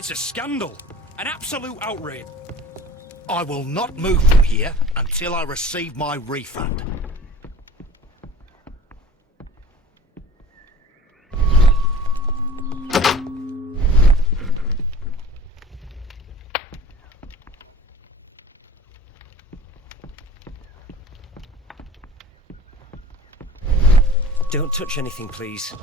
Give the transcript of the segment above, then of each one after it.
It's a scandal. An absolute outrage. I will not move from here until I receive my refund. Don't touch anything, please.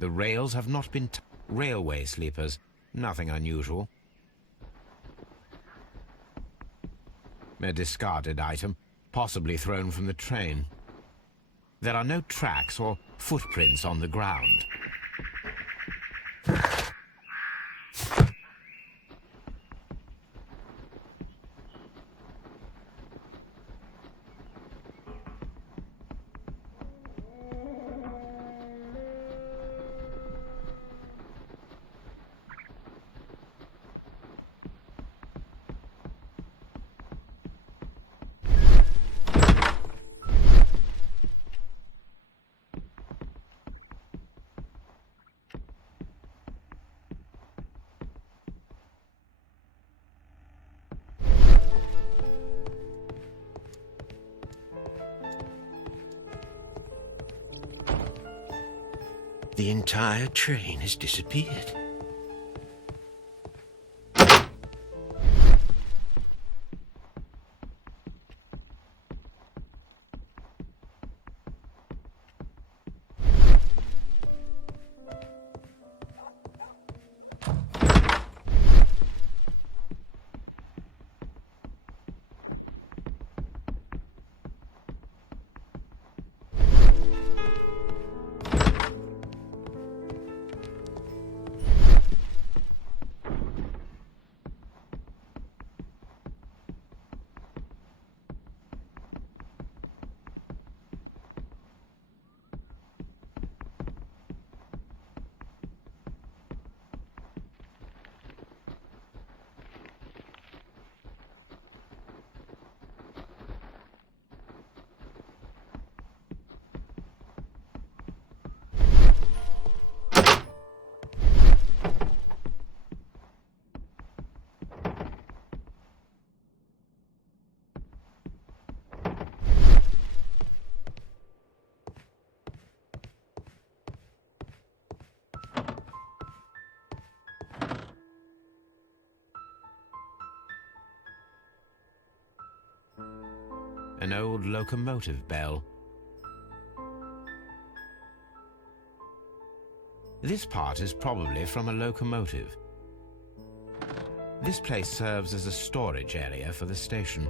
The rails have not been railway sleepers. Nothing unusual. A discarded item, possibly thrown from the train. There are no tracks or footprints on the ground. The entire train has disappeared. An old locomotive bell. This part is probably from a locomotive. This place serves as a storage area for the station.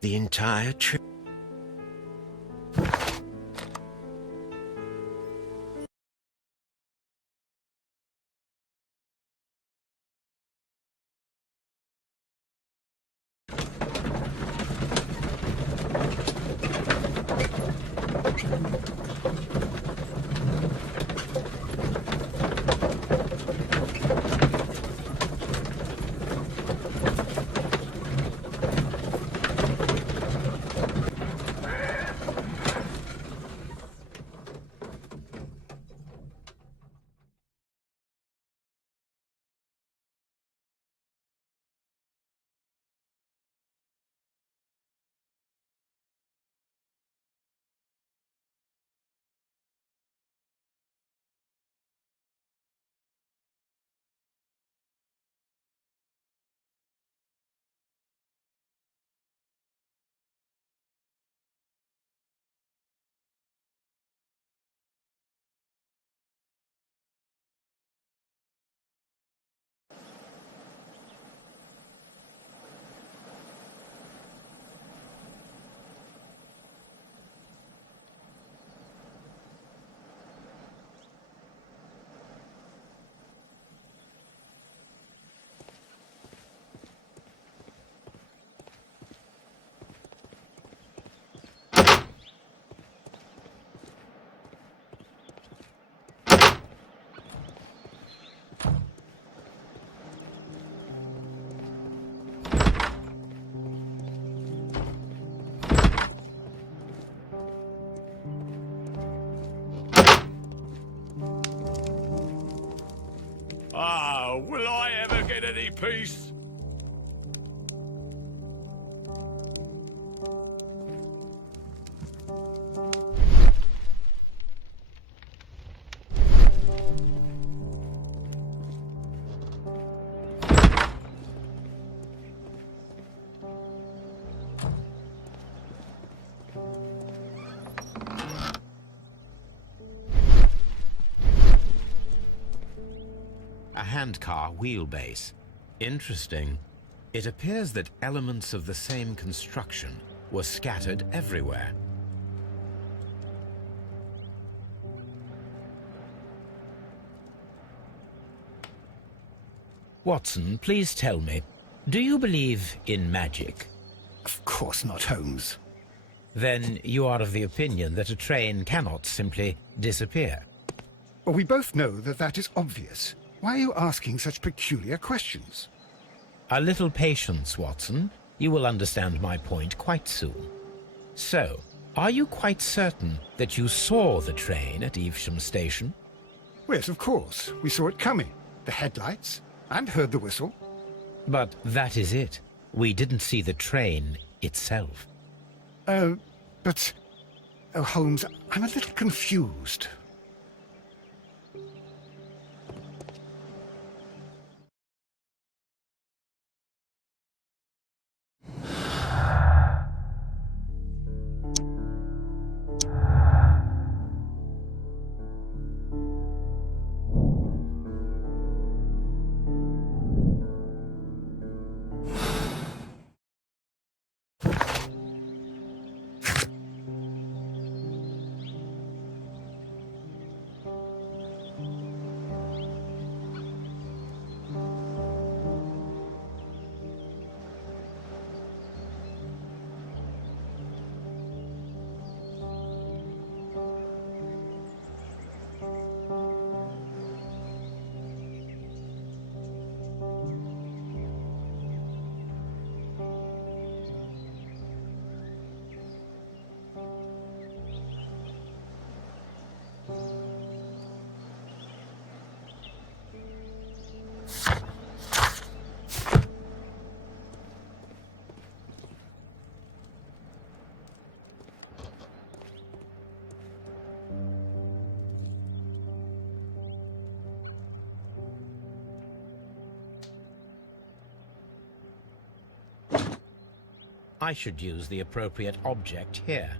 The entire trip. Ah, will I ever get any peace? A handcar wheelbase. Interesting. It appears that elements of the same construction were scattered everywhere. Watson, please tell me, do you believe in magic? Of course not, Holmes. Then you are of the opinion that a train cannot simply disappear. Well, we both know that that is obvious. Why are you asking such peculiar questions? A little patience, Watson. You will understand my point quite soon. So, are you quite certain that you saw the train at Evesham Station? Yes, of course. We saw it coming. The headlights, and heard the whistle. But that is it. We didn't see the train itself. But... Oh, Holmes, I'm a little confused. I should use the appropriate object here.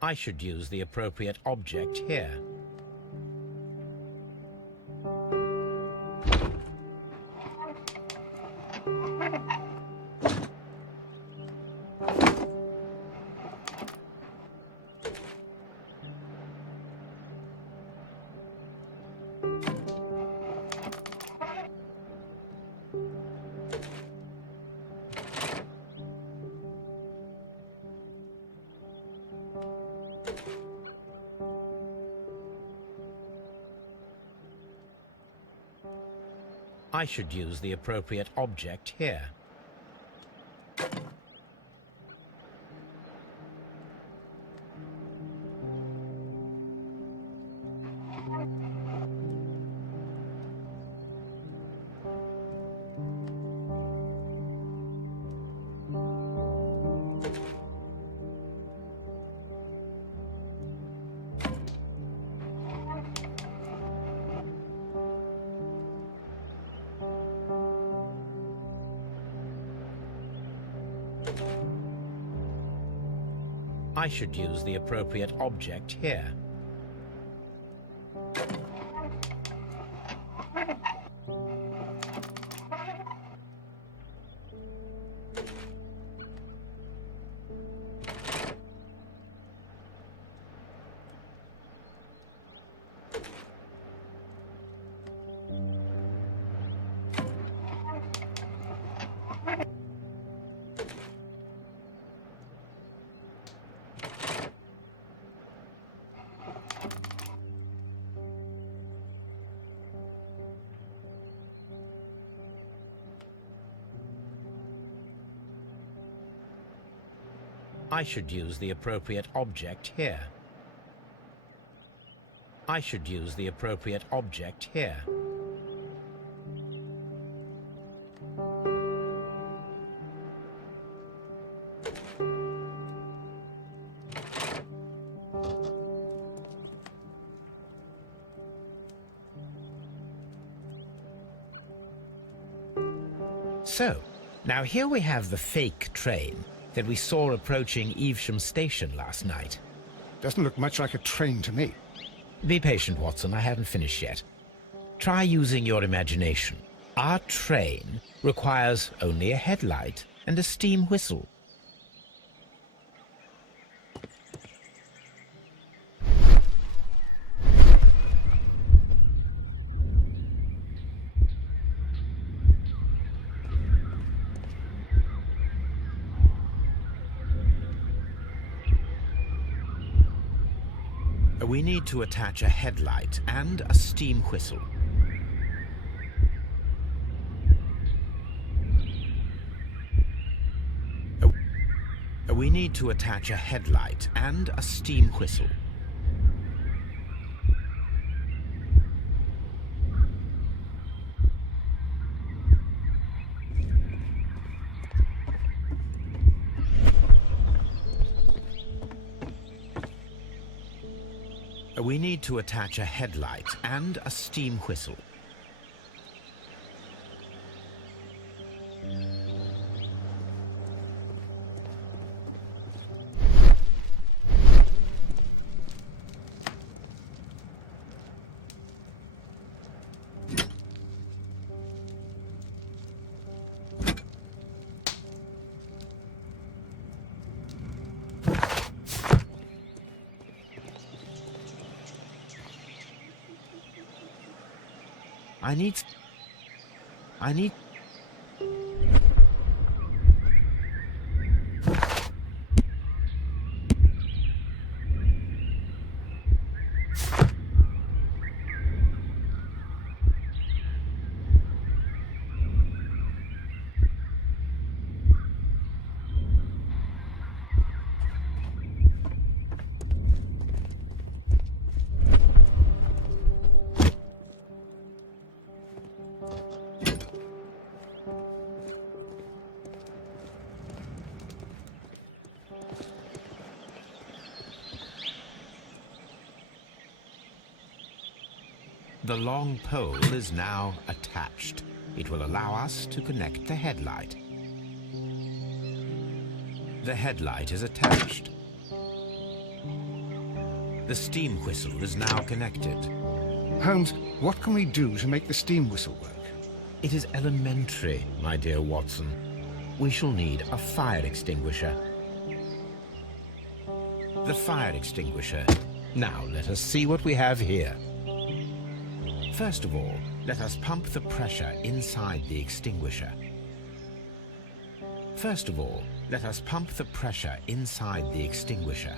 I should use the appropriate object here. I should use the appropriate object here. I should use the appropriate object here. I should use the appropriate object here. I should use the appropriate object here. So, now here we have the fake train that we saw approaching Evesham Station last night. Doesn't look much like a train to me. Be patient, Watson. I haven't finished yet. Try using your imagination. Our train requires only a headlight and a steam whistle. We need to attach a headlight and a steam whistle. We need to attach a headlight and a steam whistle. We need to attach a headlight and a steam whistle. I need... The long pole is now attached. It will allow us to connect the headlight. The headlight is attached. The steam whistle is now connected. Holmes, what can we do to make the steam whistle work? It is elementary, my dear Watson. We shall need a fire extinguisher. The fire extinguisher. Now let us see what we have here. First of all, let us pump the pressure inside the extinguisher. First of all, let us pump the pressure inside the extinguisher.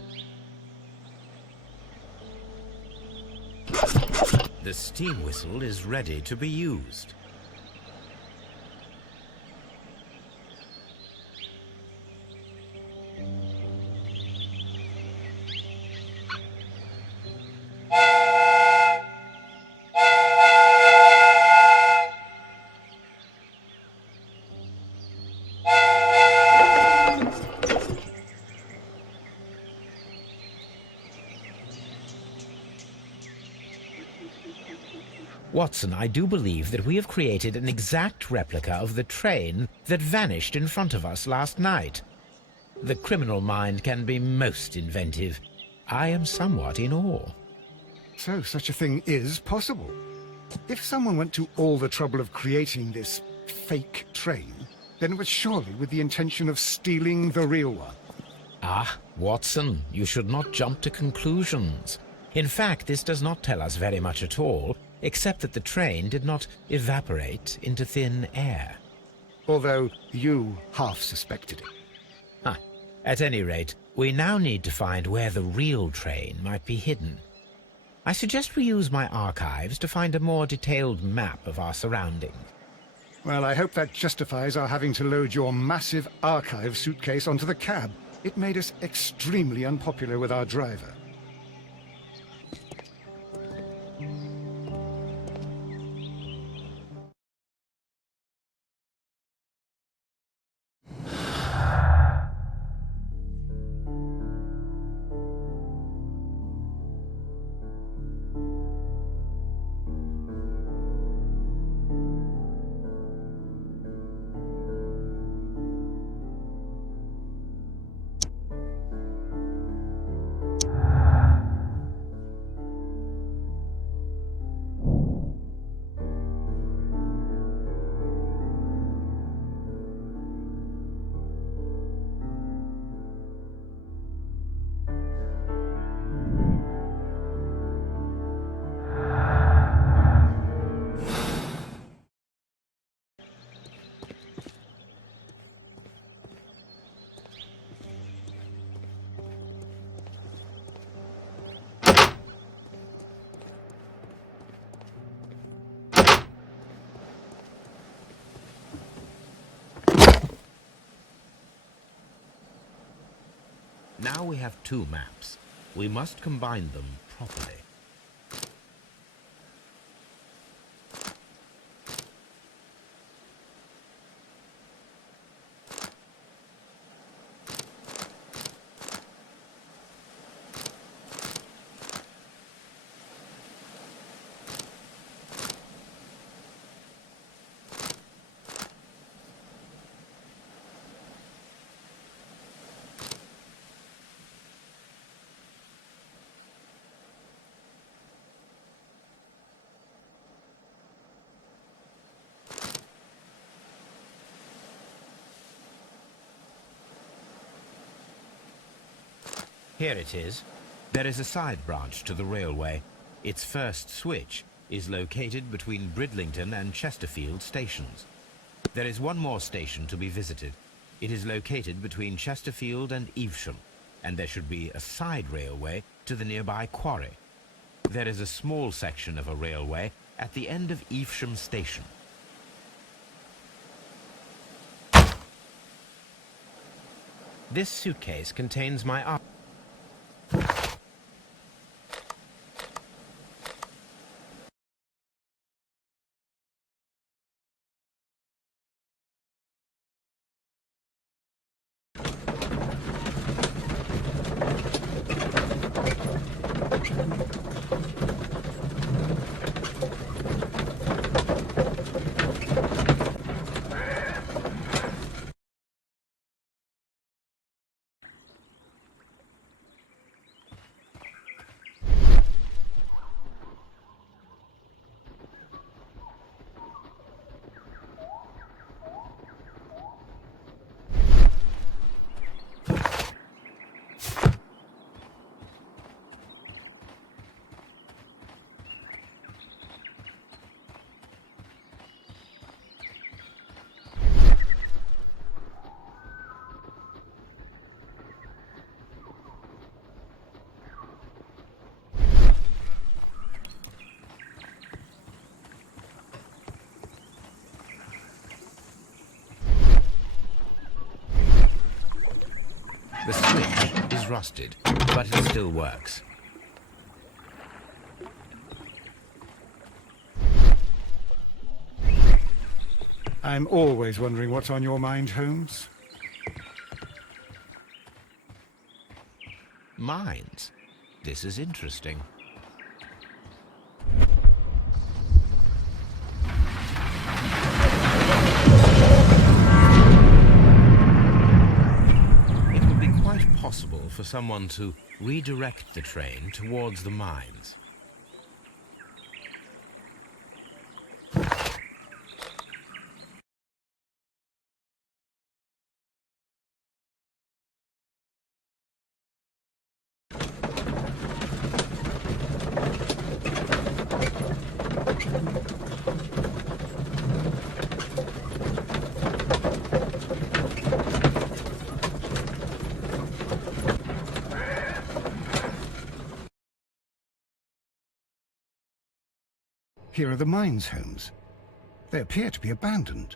The steam whistle is ready to be used. Watson, I do believe that we have created an exact replica of the train that vanished in front of us last night. The criminal mind can be most inventive. I am somewhat in awe. So such a thing is possible. If someone went to all the trouble of creating this fake train, then it was surely with the intention of stealing the real one. Ah, Watson, you should not jump to conclusions. In fact, this does not tell us very much at all, except that the train did not evaporate into thin air. Although you half suspected it. Ah, at any rate, we now need to find where the real train might be hidden. I suggest we use my archives to find a more detailed map of our surroundings. Well, I hope that justifies our having to load your massive archive suitcase onto the cab. It made us extremely unpopular with our driver. Now we have two maps. We must combine them properly. Here it is. There is a side branch to the railway. Its first switch is located between Bridlington and Chesterfield stations. There is one more station to be visited. It is located between Chesterfield and Evesham, and there should be a side railway to the nearby quarry. There is a small section of a railway at the end of Evesham station. This suitcase contains my art. The switch is rusted, but it still works. I'm always wondering what's on your mind, Holmes. Mines. This is interesting. It would be quite possible for someone to redirect the train towards the mines. Here are the mines, Holmes. They appear to be abandoned.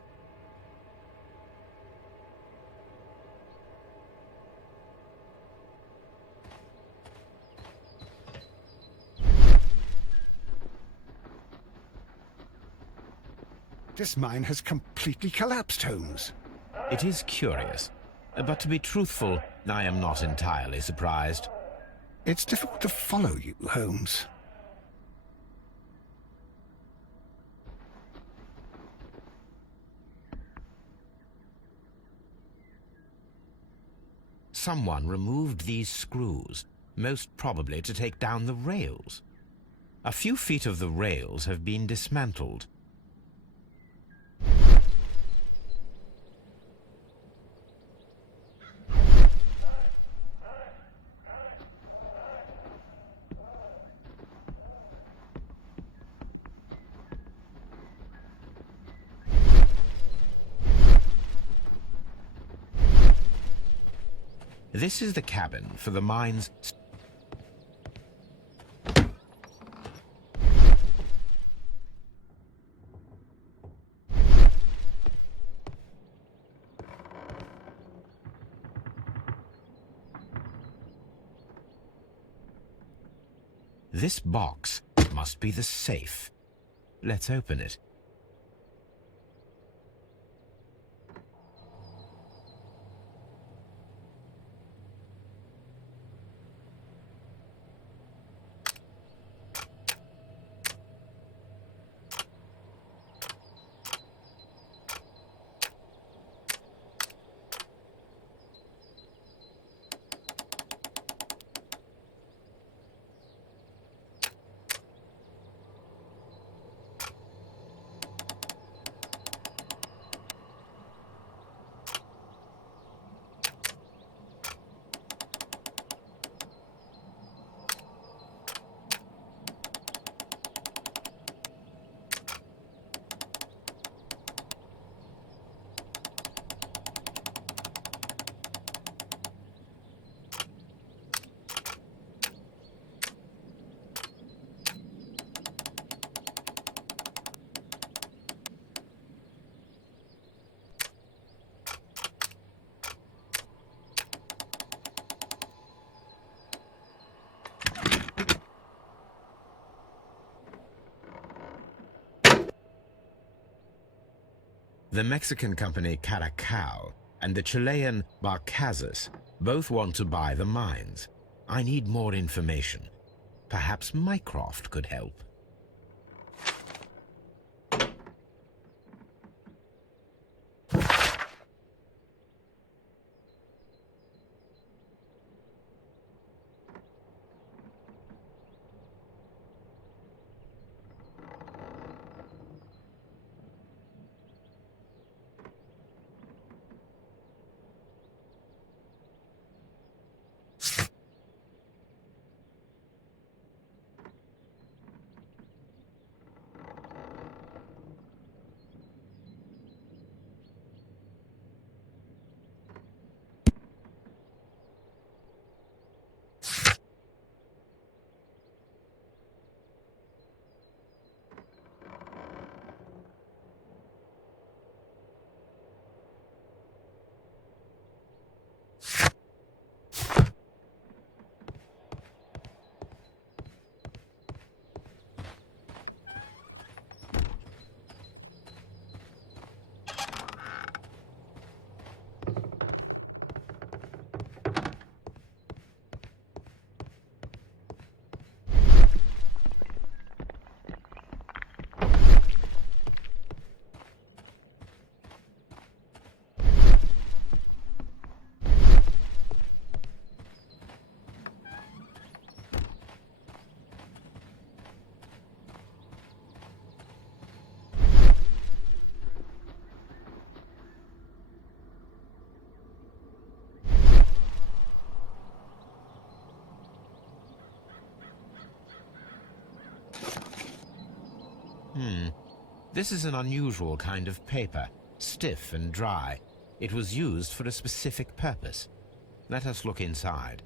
This mine has completely collapsed, Holmes. It is curious, but to be truthful, I am not entirely surprised. It's difficult to follow you, Holmes. Someone removed these screws, most probably to take down the rails. A few feet of the rails have been dismantled. This is the cabin for the mines. This box must be the safe. Let's open it. The Mexican company Caracal and the Chilean Barcazas both want to buy the mines. I need more information. Perhaps Mycroft could help. This is an unusual kind of paper, stiff and dry. It was used for a specific purpose. Let us look inside.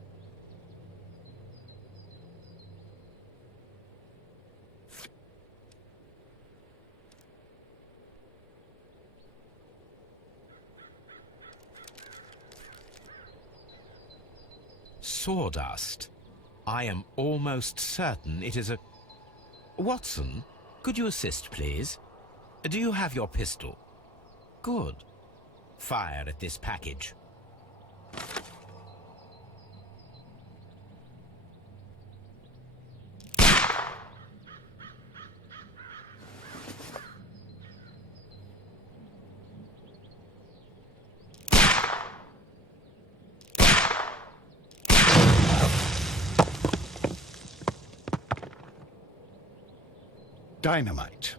Sawdust. I am almost certain it is a... Watson, could you assist, please? Do you have your pistol? Good. Fire at this package. Dynamite.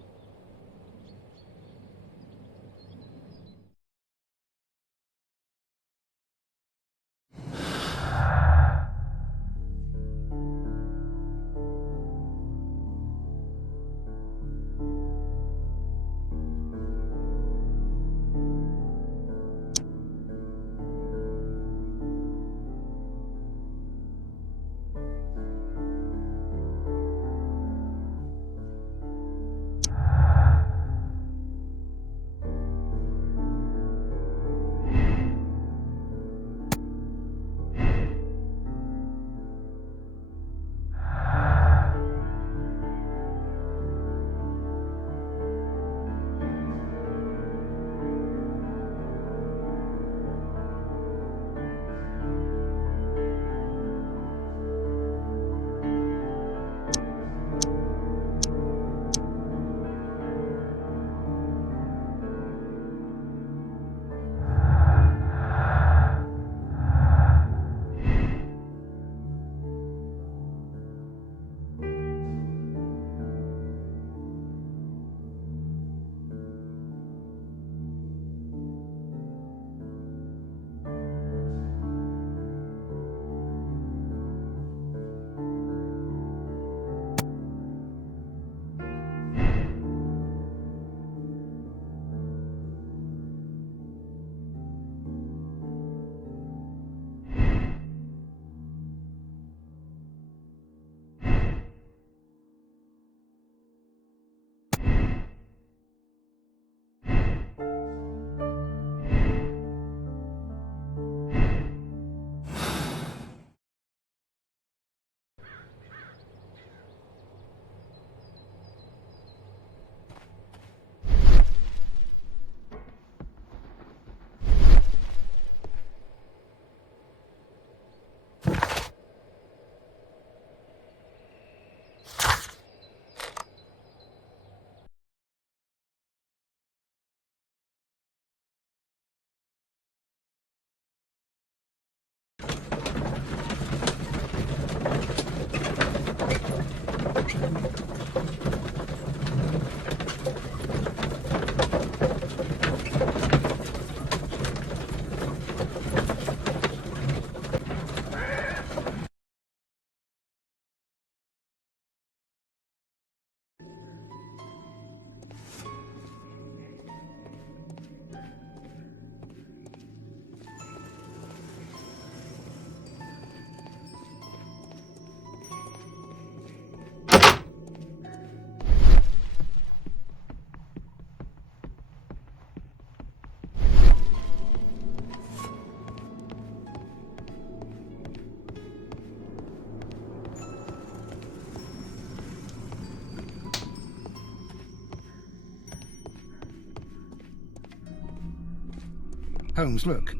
Holmes, look.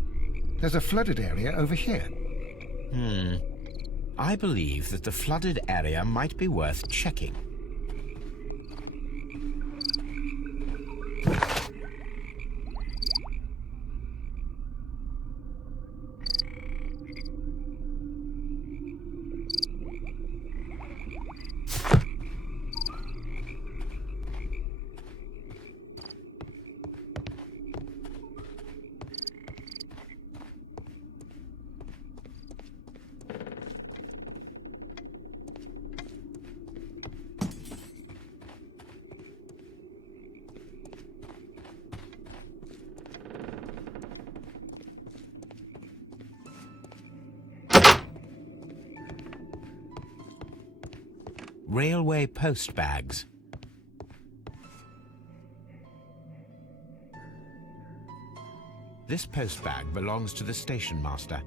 There's a flooded area over here. I believe that the flooded area might be worth checking. railway post bags. This post bag belongs to the station master.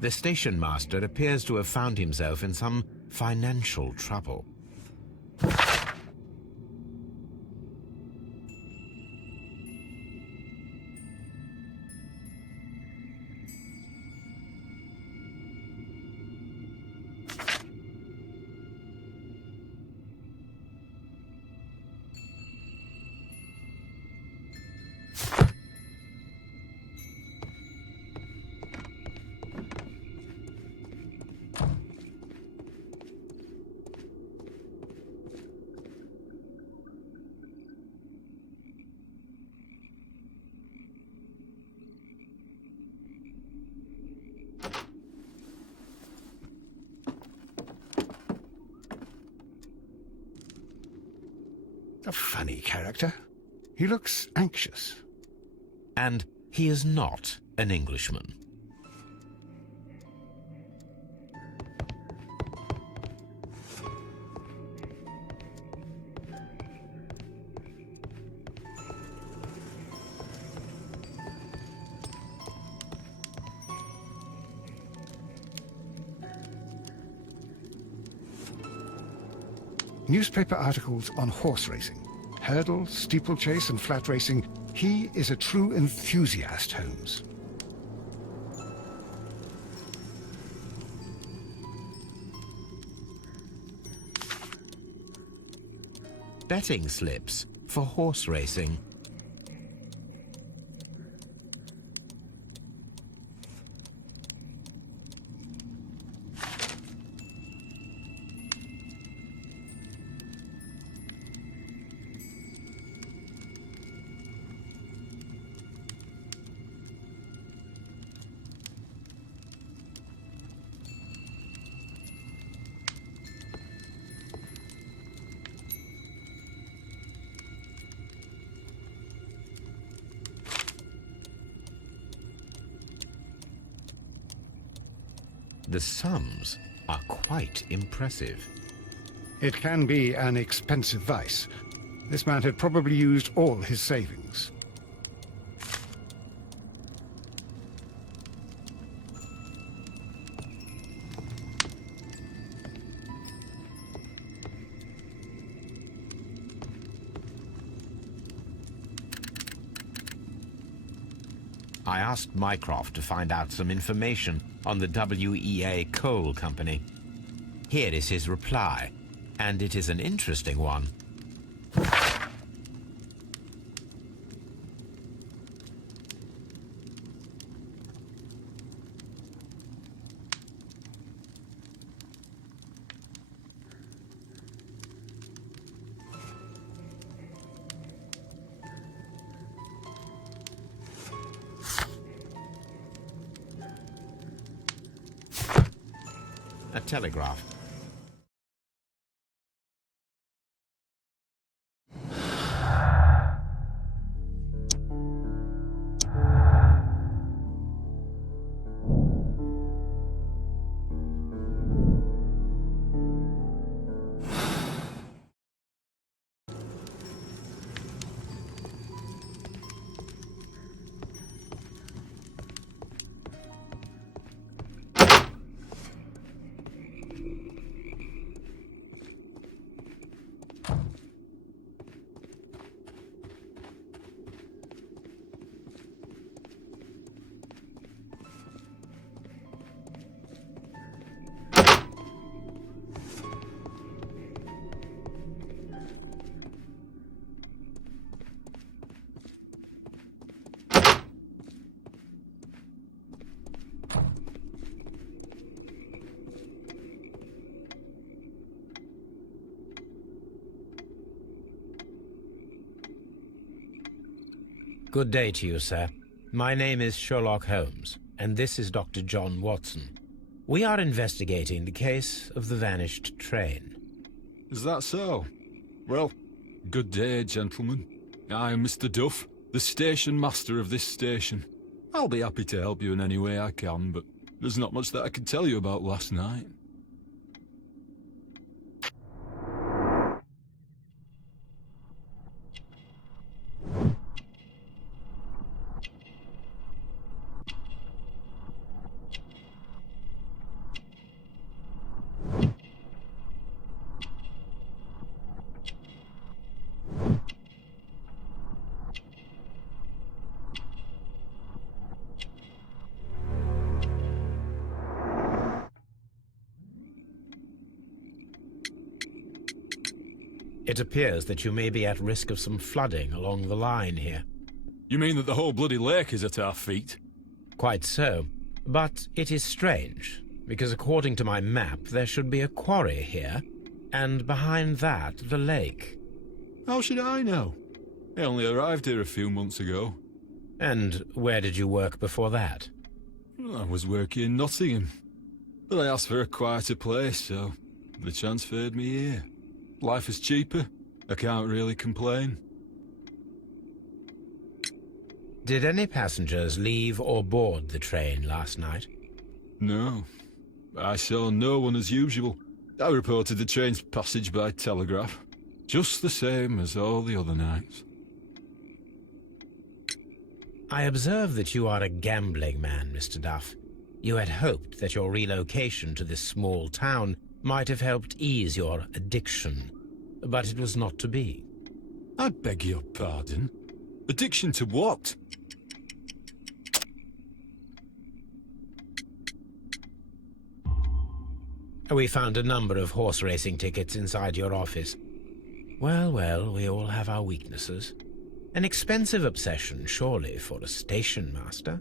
The station master appears to have found himself in some financial trouble. A funny character. He looks anxious. And he is not an Englishman. Newspaper articles on horse racing. Hurdle, steeplechase and flat racing. He is a true enthusiast, Holmes. Betting slips for horse racing. The sums are quite impressive. It can be an expensive vice. This man had probably used all his savings. I asked Mycroft to find out some information on the WEA Coal Company. Here is his reply, and it is an interesting one. A telegraph. Good day to you, sir. My name is Sherlock Holmes, and this is Dr. John Watson. We are investigating the case of the vanished train. Is that so? Well, good day, gentlemen. I am Mr. Duff, the station master of this station. I'll be happy to help you in any way I can, but there's not much that I can tell you about last night. It appears that you may be at risk of some flooding along the line here. You mean that the whole bloody lake is at our feet? Quite so. But it is strange, because according to my map, there should be a quarry here, and behind that, the lake. How should I know? I only arrived here a few months ago. And where did you work before that? I was working in Nottingham, but I asked for a quieter place, so they transferred me here. Life is cheaper. I can't really complain. Did any passengers leave or board the train last night? No. I saw no one as usual. I reported the train's passage by telegraph, just the same as all the other nights. I observe that you are a gambling man, Mr. Duff. You had hoped that your relocation to this small town might have helped ease your addiction, but it was not to be. I beg your pardon? Addiction to what? We found a number of horse racing tickets inside your office. Well, well, we all have our weaknesses. An expensive obsession, surely, for a station master.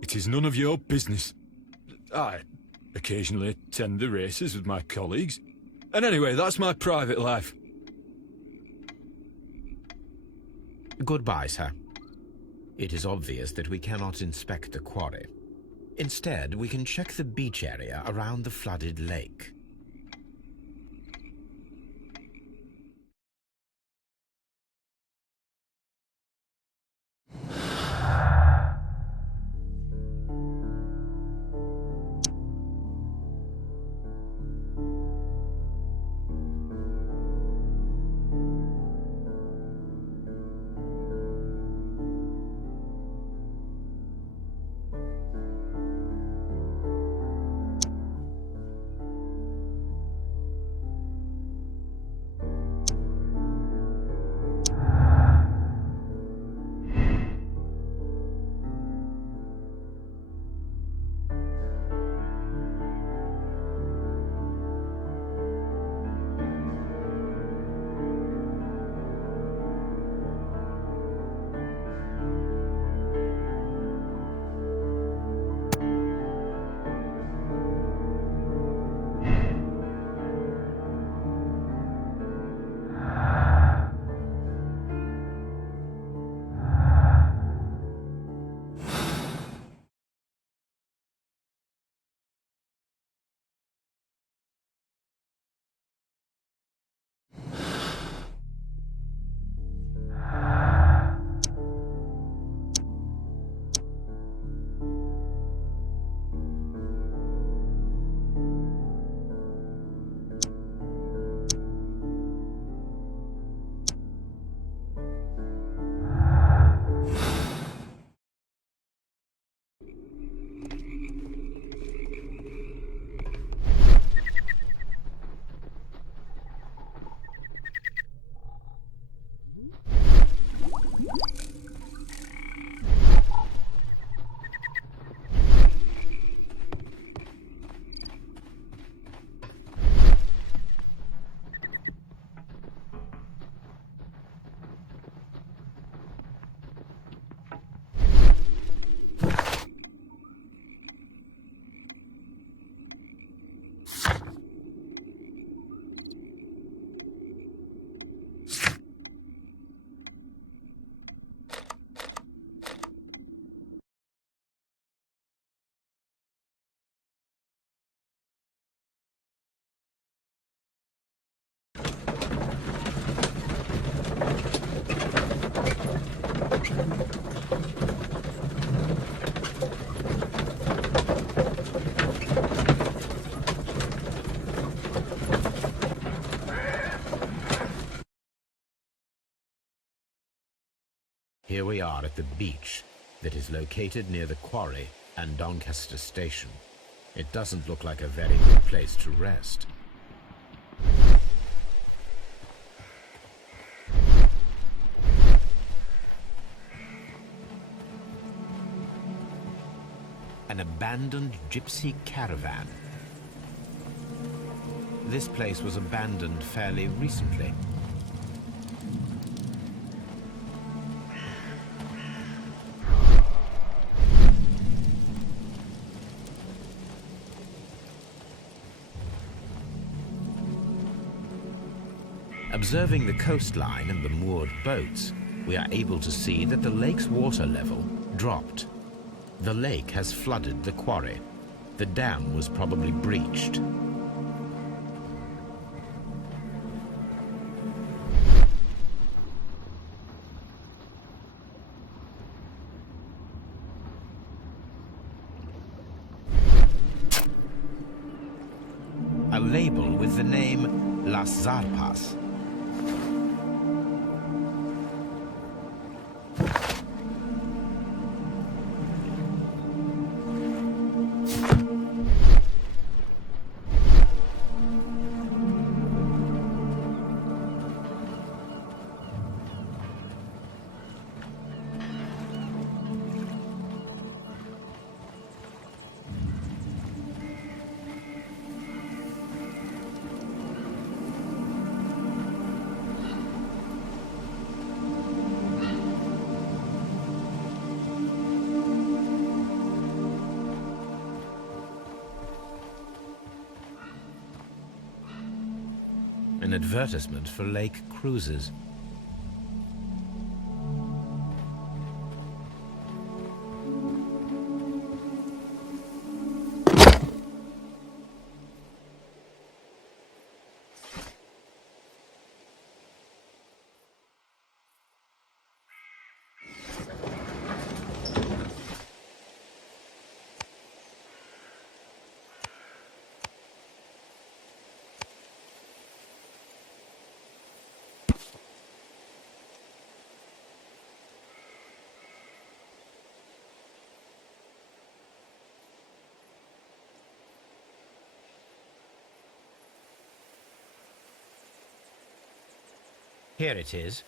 It is none of your business. I occasionally attend the races with my colleagues. And anyway, that's my private life. Goodbye, sir. It is obvious that we cannot inspect the quarry. Instead, we can check the beach area around the flooded lake. Here we are at the beach that is located near the quarry and Doncaster Station. It doesn't look like a very good place to rest. An abandoned gypsy caravan. This place was abandoned fairly recently. Observing the coastline and the moored boats, we are able to see that the lake's water level dropped. The lake has flooded the quarry. The dam was probably breached. A label with the name Las Zarpas. An advertisement for lake cruises. Here it is.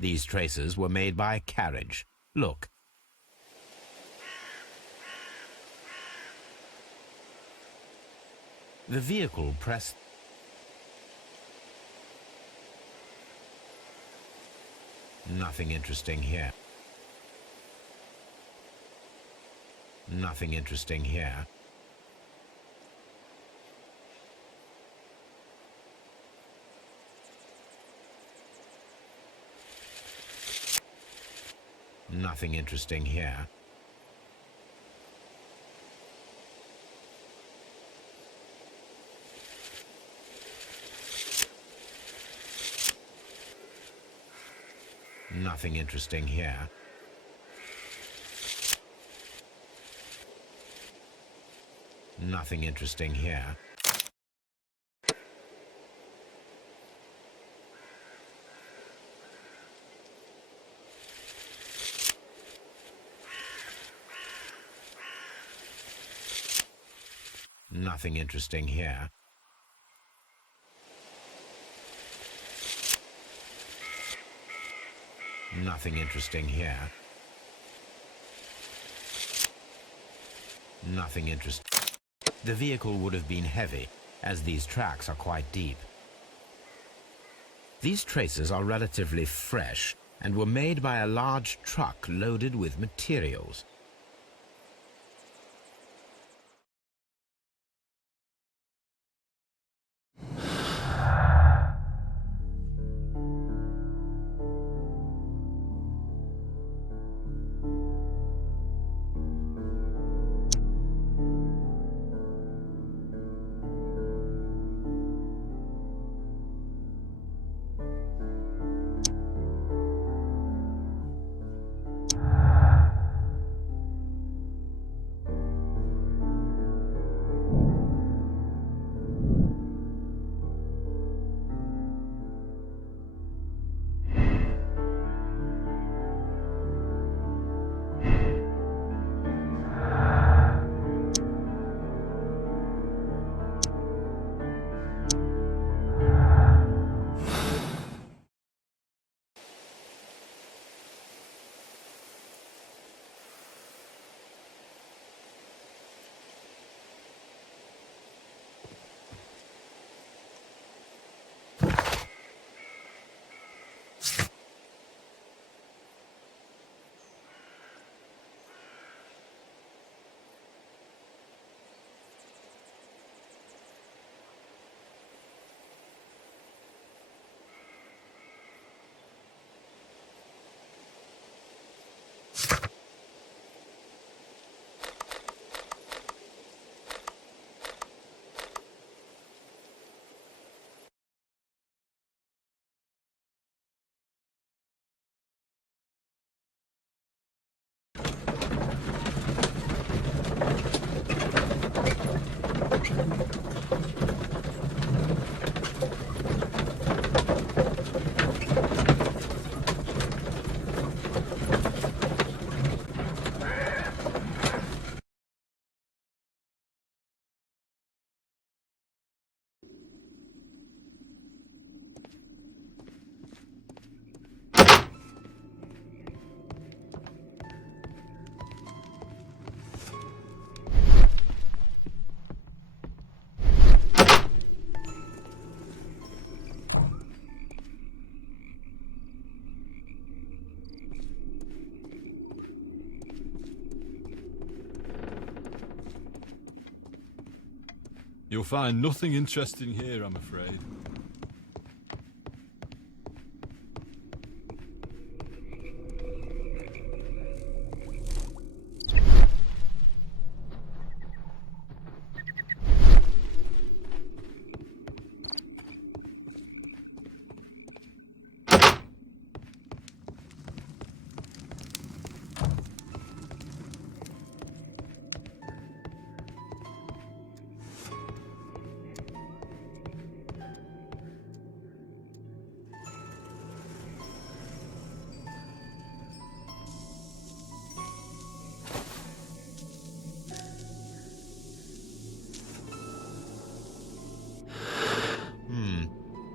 These traces were made by a carriage. Look. The vehicle pressed. Nothing interesting here. Nothing interesting here. Nothing interesting here. Nothing interesting here. Nothing interesting here. Nothing interesting here. Nothing interesting here. Nothing interesting. The vehicle would have been heavy, as these tracks are quite deep. These traces are relatively fresh and were made by a large truck loaded with materials. You'll find nothing interesting here, I'm afraid.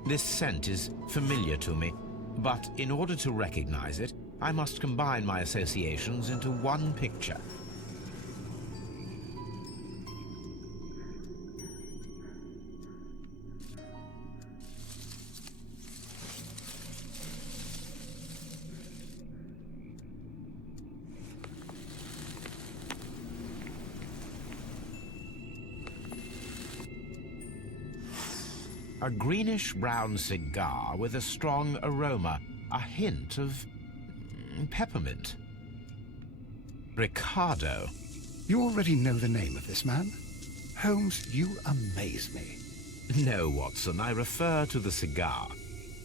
This scent is familiar to me, but in order to recognize it, I must combine my associations into one picture. A greenish-brown cigar with a strong aroma, a hint of peppermint. Ricardo. You already know the name of this man? Holmes, you amaze me. No, Watson, I refer to the cigar.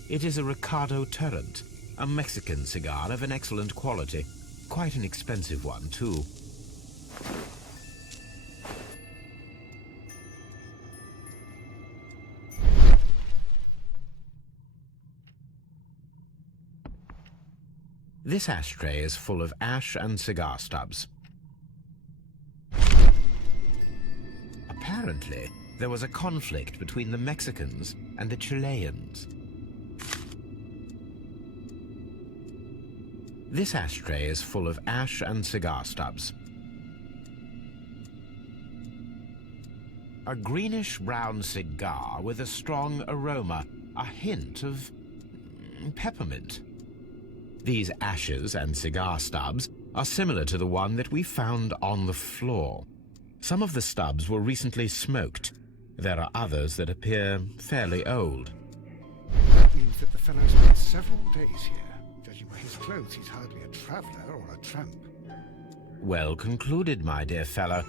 It is a Ricardo Turrent, a Mexican cigar of an excellent quality. Quite an expensive one, too. This ashtray is full of ash and cigar stubs. Apparently, there was a conflict between the Mexicans and the Chileans. This ashtray is full of ash and cigar stubs. A greenish-brown cigar with a strong aroma, a hint of peppermint. These ashes and cigar stubs are similar to the one that we found on the floor. Some of the stubs were recently smoked. There are others that appear fairly old. That means that the fellow spent several days here. Judging by his clothes, he's hardly a traveler or a tramp. Well concluded, my dear fellow.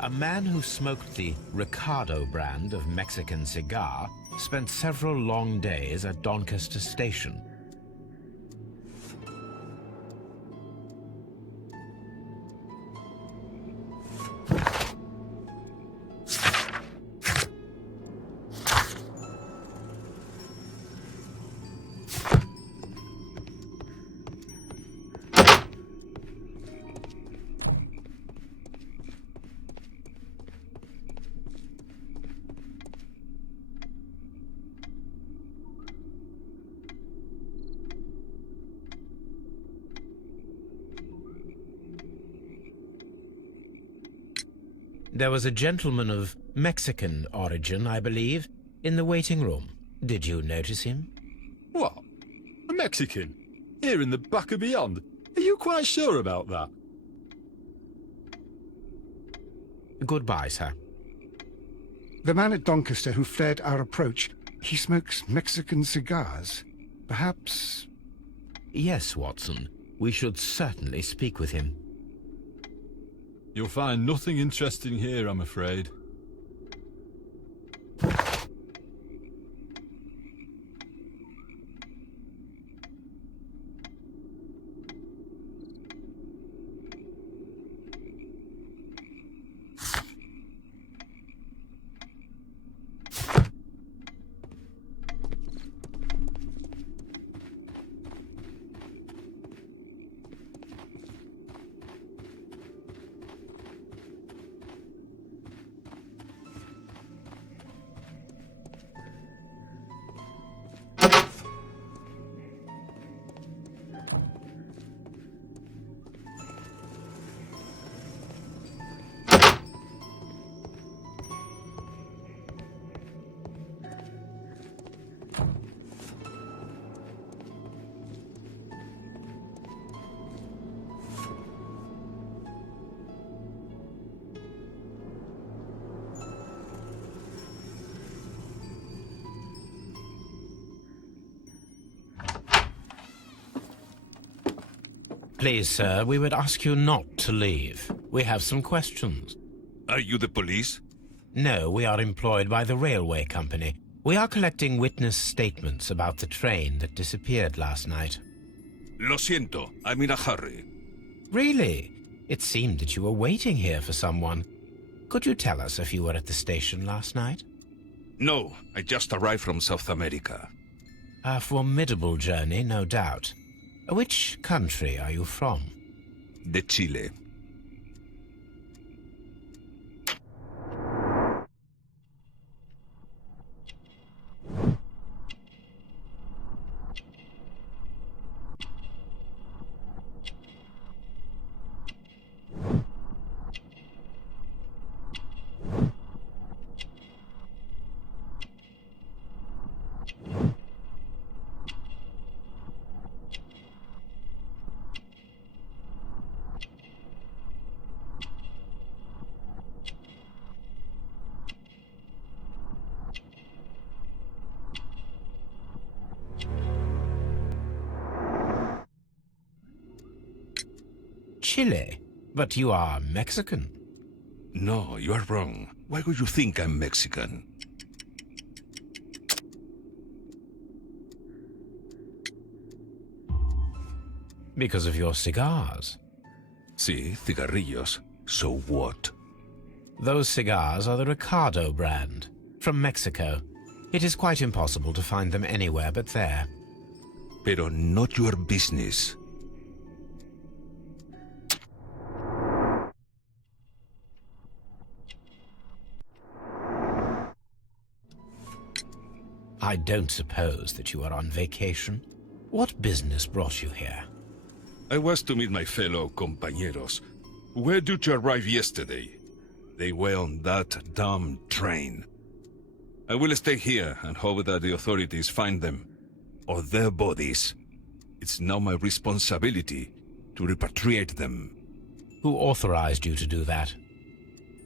A man who smoked the Ricardo brand of Mexican cigar spent several long days at Doncaster Station. There was a gentleman of Mexican origin, I believe, in the waiting room. Did you notice him? What? A Mexican? Here in the back of beyond? Are you quite sure about that? Goodbye, sir. The man at Doncaster who fled our approach, he smokes Mexican cigars. Perhaps... Yes, Watson. We should certainly speak with him. You'll find nothing interesting here, I'm afraid. Please, sir, we would ask you not to leave. We have some questions. Are you the police? No, we are employed by the railway company. We are collecting witness statements about the train that disappeared last night. Lo siento, I'm in a hurry. Really? It seemed that you were waiting here for someone. Could you tell us if you were at the station last night? No, I just arrived from South America. A formidable journey, no doubt. Which country are you from? De Chile. Chile? But you are Mexican. No, you are wrong. Why would you think I'm Mexican? Because of your cigars. Sí, cigarrillos. So what? Those cigars are the Ricardo brand, from Mexico. It is quite impossible to find them anywhere but there. Pero not your business. I don't suppose that you are on vacation. What business brought you here? I was to meet my fellow compañeros. Where did you arrive yesterday? They were on that damn train. I will stay here and hope that the authorities find them, or their bodies. It's now my responsibility to repatriate them. Who authorized you to do that?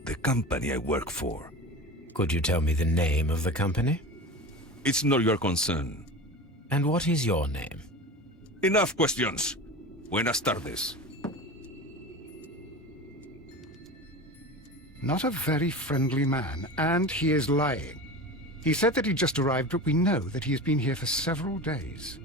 The company I work for. Could you tell me the name of the company? It's not your concern. And what is your name? Enough questions. Buenas tardes. Not a very friendly man, and he is lying. He said that he just arrived, but we know that he has been here for several days.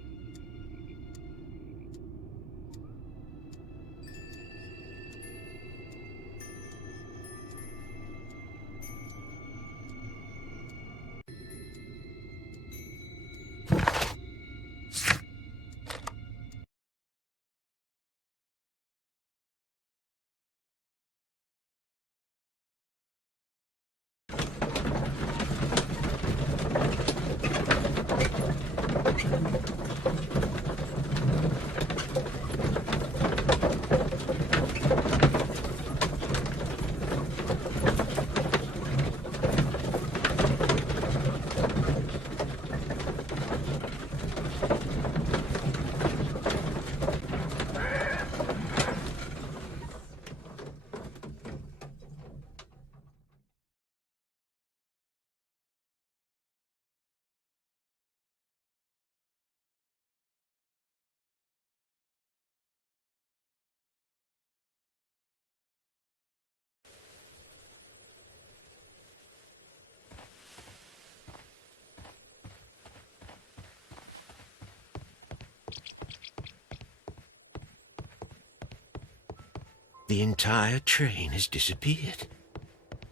The entire train has disappeared.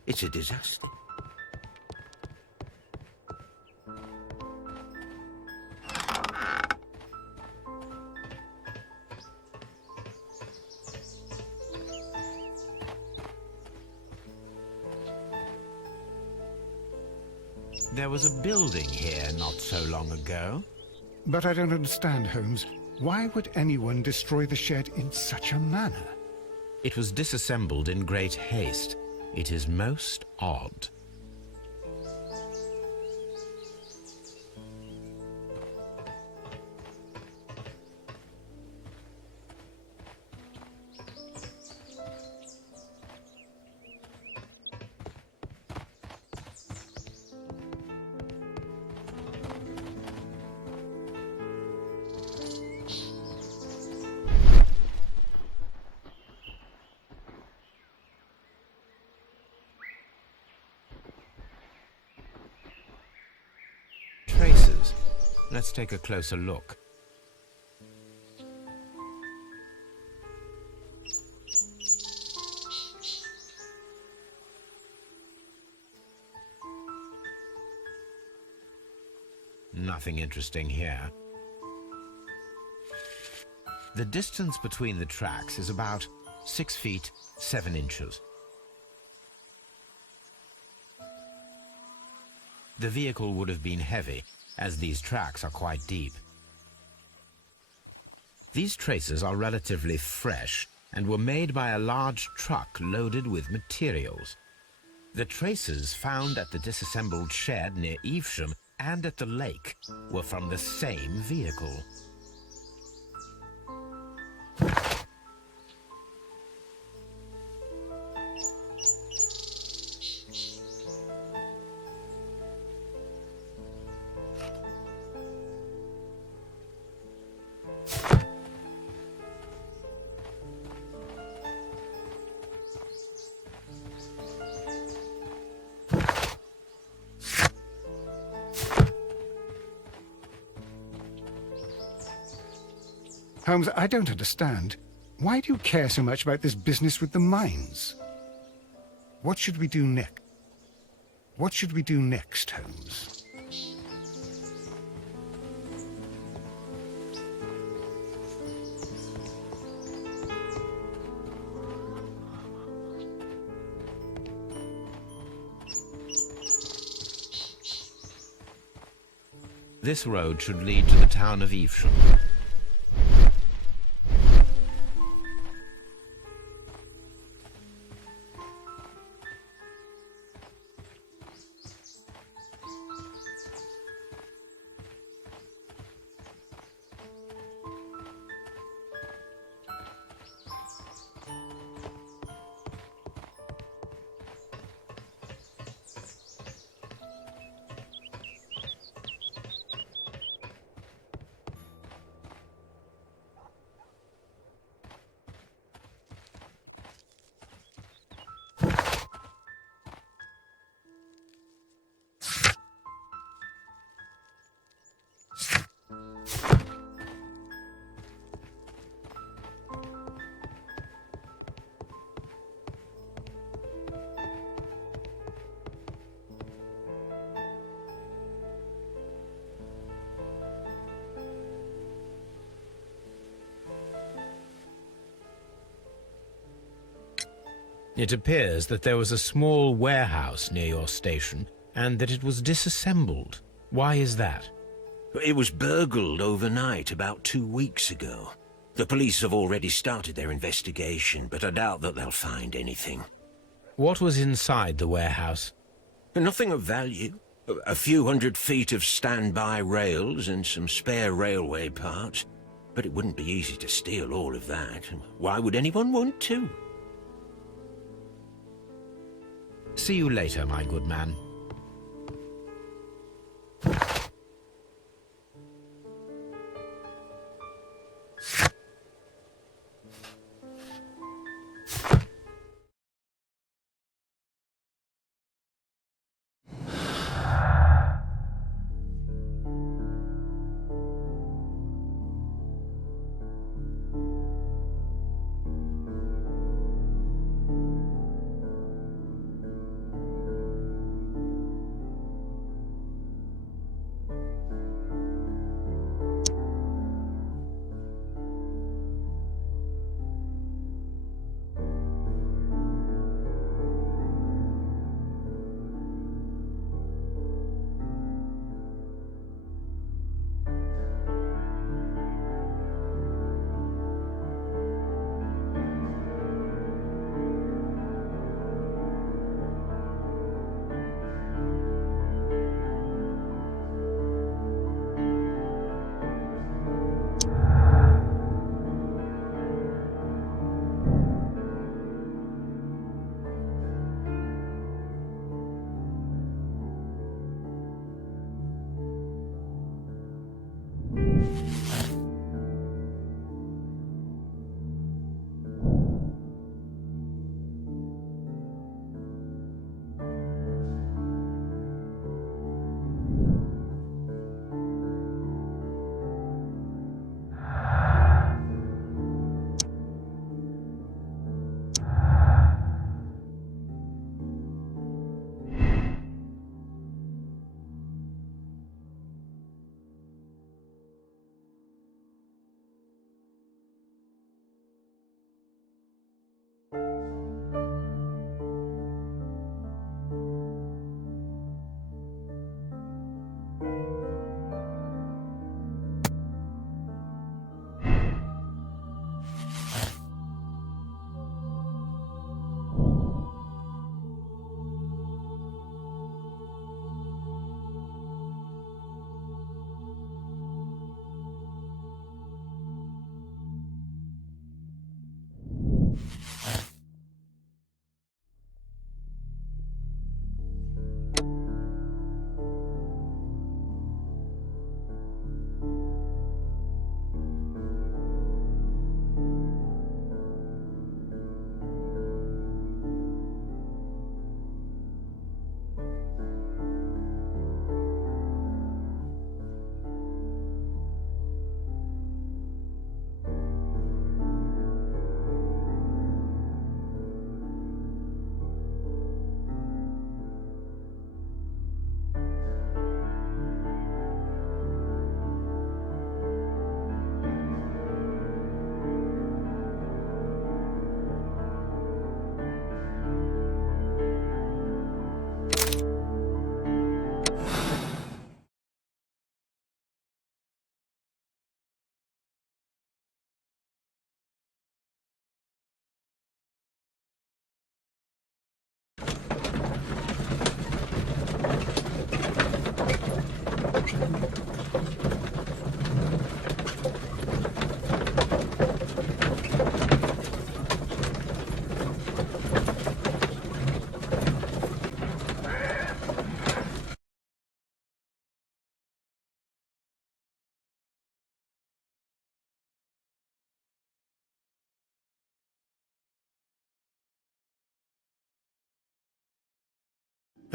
It's a disaster. There was a building here not so long ago. But I don't understand, Holmes. Why would anyone destroy the shed in such a manner? It was disassembled in great haste. It is most odd. Let's take a closer look. Nothing interesting here. The distance between the tracks is about 6 feet 7 inches. The vehicle would have been heavy, as these tracks are quite deep. These traces are relatively fresh and were made by a large truck loaded with materials. The traces found at the disassembled shed near Evesham and at the lake were from the same vehicle. Holmes, I don't understand. Why do you care so much about this business with the mines? What should we do next? What should we do next, Holmes? This road should lead to the town of Evesham. It appears that there was a small warehouse near your station and that it was disassembled. Why is that? It was burgled overnight about 2 weeks ago. The police have already started their investigation, but I doubt that they'll find anything. What was inside the warehouse? Nothing of value. A few 100 feet of standby rails and some spare railway parts. But it wouldn't be easy to steal all of that. Why would anyone want to? See you later, my good man.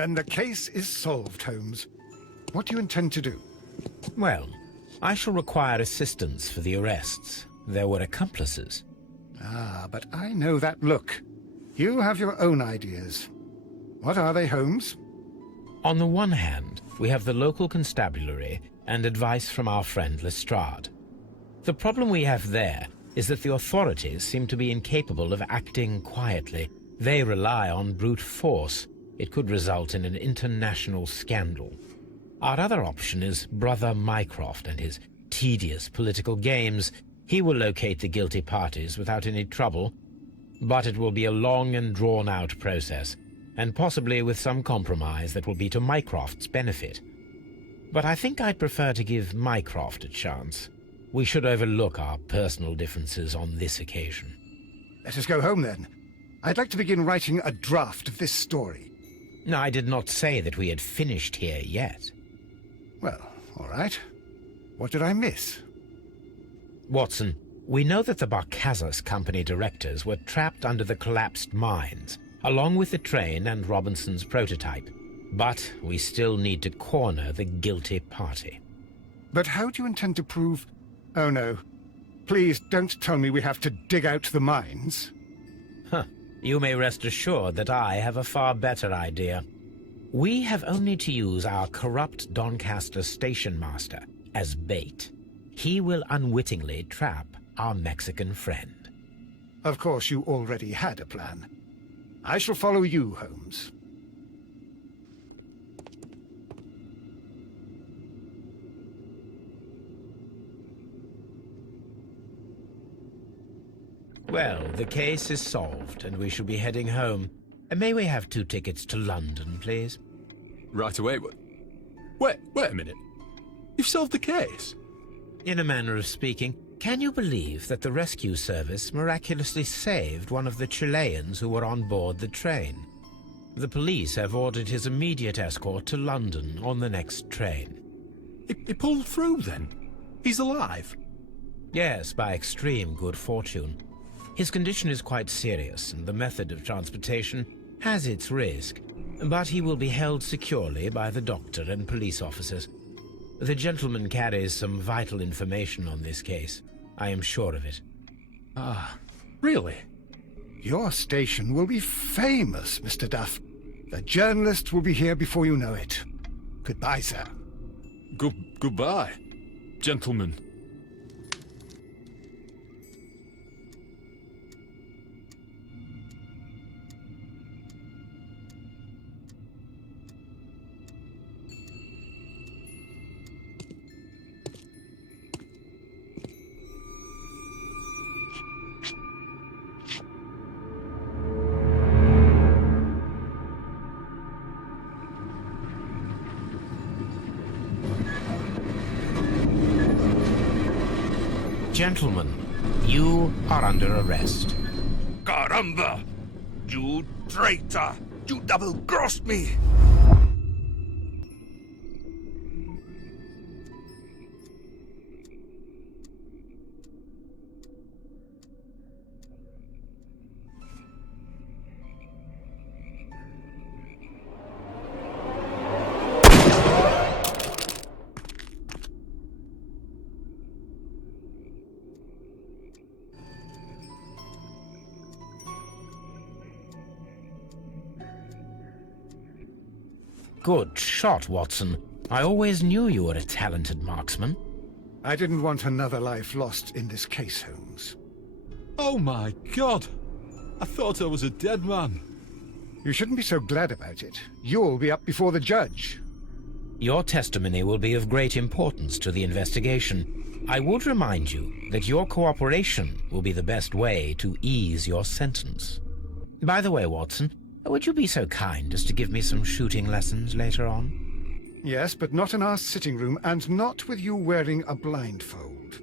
Then the case is solved, Holmes. What do you intend to do? Well, I shall require assistance for the arrests. There were accomplices. Ah, but I know that look. You have your own ideas. What are they, Holmes? On the one hand, we have the local constabulary and advice from our friend Lestrade. The problem we have there is that the authorities seem to be incapable of acting quietly. They rely on brute force. It could result in an international scandal. Our other option is Brother Mycroft and his tedious political games. He will locate the guilty parties without any trouble, but it will be a long and drawn-out process, and possibly with some compromise that will be to Mycroft's benefit. But I think I'd prefer to give Mycroft a chance. We should overlook our personal differences on this occasion. Let us go home, then. I'd like to begin writing a draft of this story. No, I did not say that we had finished here yet. Well, all right. What did I miss? Watson, we know that the Barcazas Company directors were trapped under the collapsed mines, along with the train and Robinson's prototype. But we still need to corner the guilty party. But how do you intend to prove... Oh, no. Please don't tell me we have to dig out the mines. Huh. You may rest assured that I have a far better idea. We have only to use our corrupt Doncaster station master as bait. He will unwittingly trap our Mexican friend. Of course, you already had a plan. I shall follow you, Holmes. Well, the case is solved, and we shall be heading home. May we have 2 tickets to London, please? Right away. Wait a minute. You've solved the case? In a manner of speaking, can you believe that the rescue service miraculously saved one of the Chileans who were on board the train? The police have ordered his immediate escort to London on the next train. He pulled through, then? He's alive? Yes, by extreme good fortune. His condition is quite serious, and the method of transportation has its risk, but he will be held securely by the doctor and police officers. The gentleman carries some vital information on this case. I am sure of it. Ah, really? Your station will be famous, Mr. Duff. The journalists will be here before you know it. Goodbye, sir. Goodbye, gentlemen. Gentlemen, you are under arrest. Caramba! You traitor! You double-crossed me! Good shot, Watson. I always knew you were a talented marksman. I didn't want another life lost in this case, Holmes. Oh my God! I thought I was a dead man. You shouldn't be so glad about it. You'll be up before the judge. Your testimony will be of great importance to the investigation. I would remind you that your cooperation will be the best way to ease your sentence. By the way, Watson, would you be so kind as to give me some shooting lessons later on? Yes, but not in our sitting room, and not with you wearing a blindfold.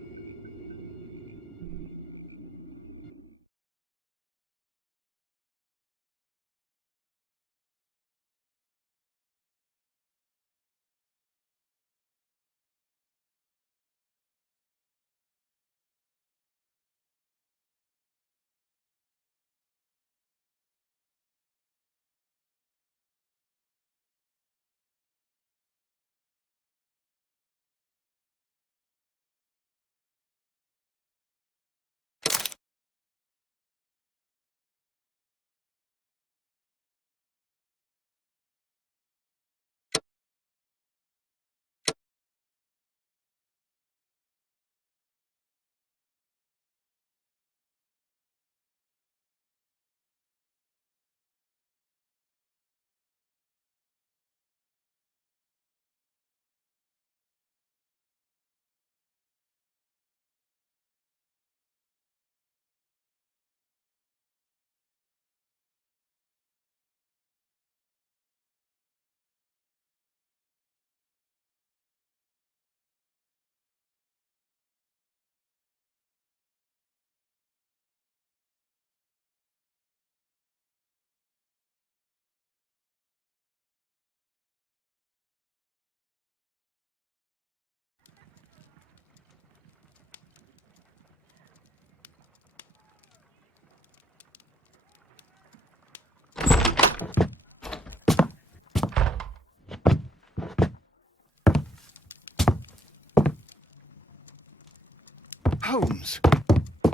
Holmes,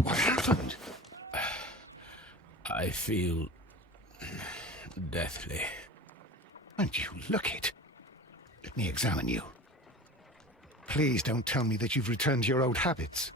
what happened? I feel deathly. And you look it. Let me examine you. Please don't tell me that you've returned to your old habits.